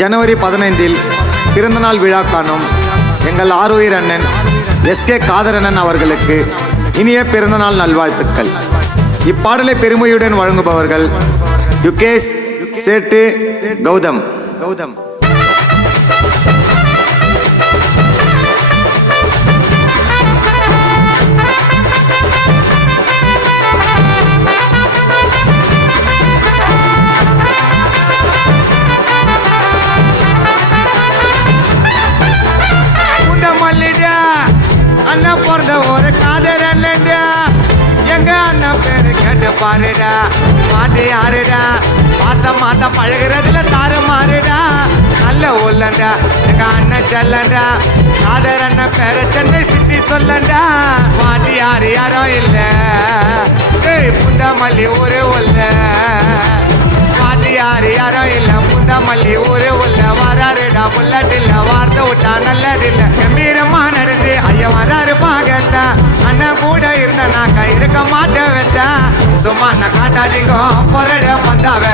ஜனவரி 15 பிறந்தநாள் விழா காணும் எங்கள் ஆரோயிர் அண்ணன் எஸ்கே காதரண்ணன் அவர்களுக்கு இனிய பிறந்தநாள் நல்வாழ்த்துக்கள். இப்பாடலை பெருமையுடன் வழங்குபவர்கள் யுகேஷ் சேட்டு கௌதம். அண்ணன் பிறந்த ஒரு காதர் அண்ணன்டா, எங்க அண்ணன் பேரு கேட்டு பாருடா. பாட்டு யாருடா, மாசம் மாதம் பழகிறதுல தாறு மாறுடா. நல்ல உள்ளண்டா எங்க அண்ணன் செல்லண்டா, காதர் அண்ணன் பேர சென்னை சிட்டி சொல்லண்டா. பாட்டு யாரு யாரோ இல்ல, புந்தமல்லி ஊரு உள்ள. பாட்டு யாரு யாரோ இல்ல, புந்தமல்லி ஊரு உள்ள. வராருடா புல்லட்டில்ல, வார்த்தை விட்டா நல்லதில்ல. கம்பீரமா நடந்து ஐயா வராரு பாகத்தா. அண்ணன் கூட இருந்த நான் இருக்க மாட்டேன் வெத்தா. சும்மா நான் காட்டாதீங்க பொறட வந்தாவ,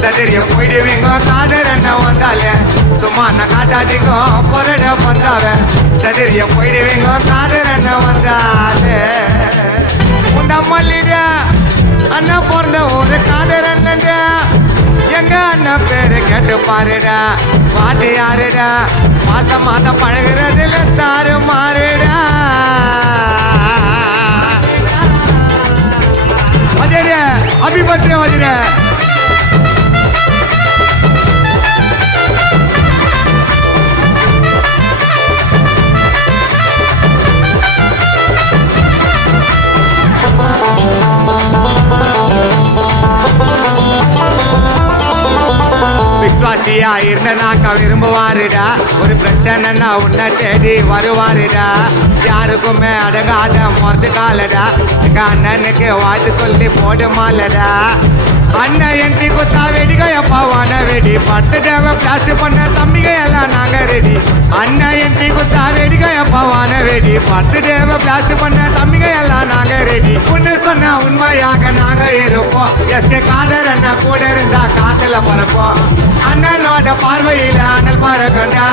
சதிரிய போயிடுவீங்க காதர் அண்ணன் வந்தாலே. சும்மா நான் காட்டாதீங்க பொறட வந்தாவ, சதிரிய போயிடுவீங்க காதர் அண்ணன் வந்தாலே. புந்தமல்லிடா அண்ணன் பிறந்த ஒரு காதர் அண்ணன்டா, எங்க அண்ணன் பேரு கேட்டு பாருடா. பாட்டு யாருடா, மாசம் மாதம் பழகிறதுல தாறு மாறுடா. வஜர அபிபத்ர வஜர விஸ்வாசியா இருந்தனாக்கா விரும்புவாருடா. ஒரு பிரச்சனைனா உன்னை தேடி வருவாருடா. யாருக்குமே அடங்காத மொரத்து காலடா, எங்க அண்ணனுக்கு வாழ்த்து சொல்லி போடுமாலடா. அண்ணன் என்டி குத்தா வெடிக்கையப்பா வான வெடி. பத்து தேவை பிளாஸ்ட் பண்ண தம்பிகை எல்லாம் நாங்க ரெடி. அண்ணன் என்டி குத்தா வெடிக்கையப்பா வான வெடி. பத்து தேவை பிளாஸ்ட் பண்ண தம்பிகை எல்லாம் நாங்க ரெடி. உன்னை சொன்ன உண்மையாக நாங்க இருப்போம். எஸ்கே காதர் அண்ணன் கூட இருந்தா காத்துல பறப்போம். அண்ணனோட பார்வையில அண்ணல் பறக்கண்டா,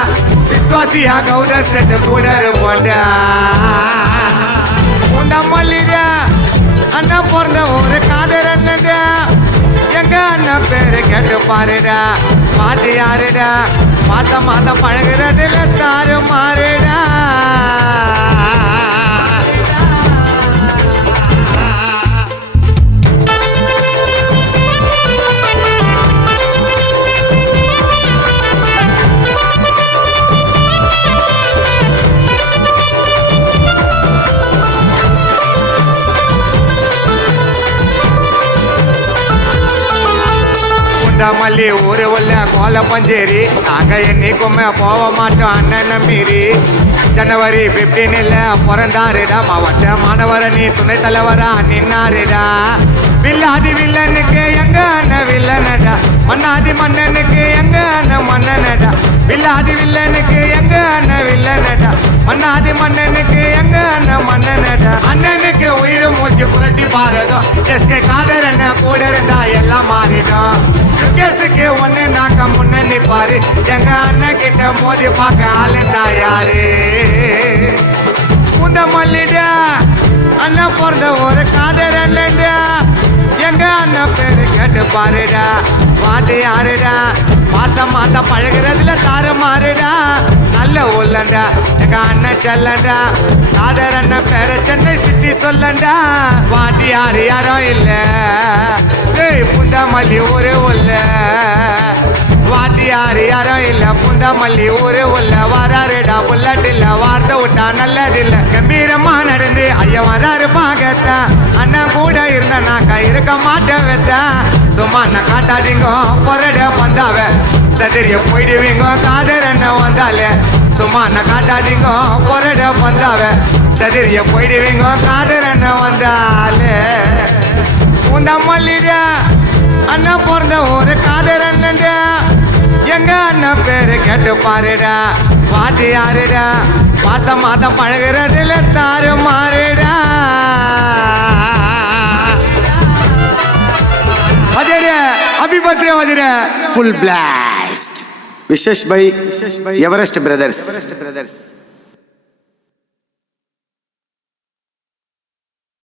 விஸ்வாசியா கௌத செட்டு கூட இருப்போண்டா. உண்டமல்லிடா அண்ணன் பிறந்த ஒரு காதர் அண்ணன்டா, எங்க அண்ணன் பேரு கேட்டு பாருடா. பாட்டு யாருடா, மாசம் மாதம் பழகிறதுல தாறு மாறுடா. மல்லி ஊரு உள்ள கோல பஞ்சேரி, நாங்க என்னைக்குமே போக மாட்டோம் அண்ணன் மீறி. ஜனவரி 15 பிறந்தாருடா, மாவட்ட மாணவரணி துணை தலைவரா நின்னாருடா. வில்லாதி வில்லனுக்கு எங்க அண்ணன் வில்லனடா, மன்னாதி மன்னனுக்கு எங்க அண்ணன் மன்னனடா. வில்லாதி வில்லனுக்கு எங்க அண்ணன் வில்லனடா, மன்னாதி மன்னனுக்கு எங்க அண்ணன் மன்னனடா. அண்ணனுக்கு உயிர் மூச்சு புரட்சி பாரதம், எஸ்கே காதர் அண்ணன் கூட இருந்தா எல்லாம் மாறிடும். யுகேஷுக்கு ஒண்ணு நாக்க முன்ன நிப்பாரு, எங்க அண்ணன் கிட்ட மோதி பார்க்க ஆளுந்தா யாரு. புந்தமல்லிடா அண்ணன் பிறந்த ஒரு காதர் அண்ணன்டா, எங்க அண்ணன் பேரு கேட்டு பாருடா. பாட்டு யாருடா, மாசம் மாதம் பழகிறதுல தாறு மாறுடா. நல்ல உள்ளண்டா எங்க அண்ணன் செல்லண்டா, காதர் அண்ணன் பேர சென்னை சிட்டி சொல்லண்டா. பாட்டு யாரு யாரோ இல்ல, புந்தமல்லி ஊரு உள்ள. பாட்டு யாரு யாரோ இல்ல, புந்தமல்லி ஊரு உள்ள. வராருடா புல்லட்டில்ல, வார்த்தை விட்டா நல்லதில்ல. கம்பீரமா நடந்து ஐயா வராரு பாகத்தா. அண்ணன் கூட இருந்த நான் இருக்க மாட்டேன் வெத்தா. சும்மா நான் காட்டாதீங்க பொறட வந்தாவ, சதிரிய போயிடுவீங்க காதர் அண்ணன் வந்தாலே. சும்மா நான் காட்டாதீங்க பொறட வந்தாவ, சதிரிய போயிடுவீங்க காதர் அண்ணன் வந்தாலே. புந்தமல்லிடா அண்ணன் பிறந்த ஒரு காதர் அண்ணன்டா, எங்க அண்ணன் பேரு கேட்டு பாருடா. பாட்டு யாருடா, மாசம் மாதம் பழகிறதுல தாறு மாறுடா. Happy birthday, Madira. Full blast. Wishes by Everest brothers.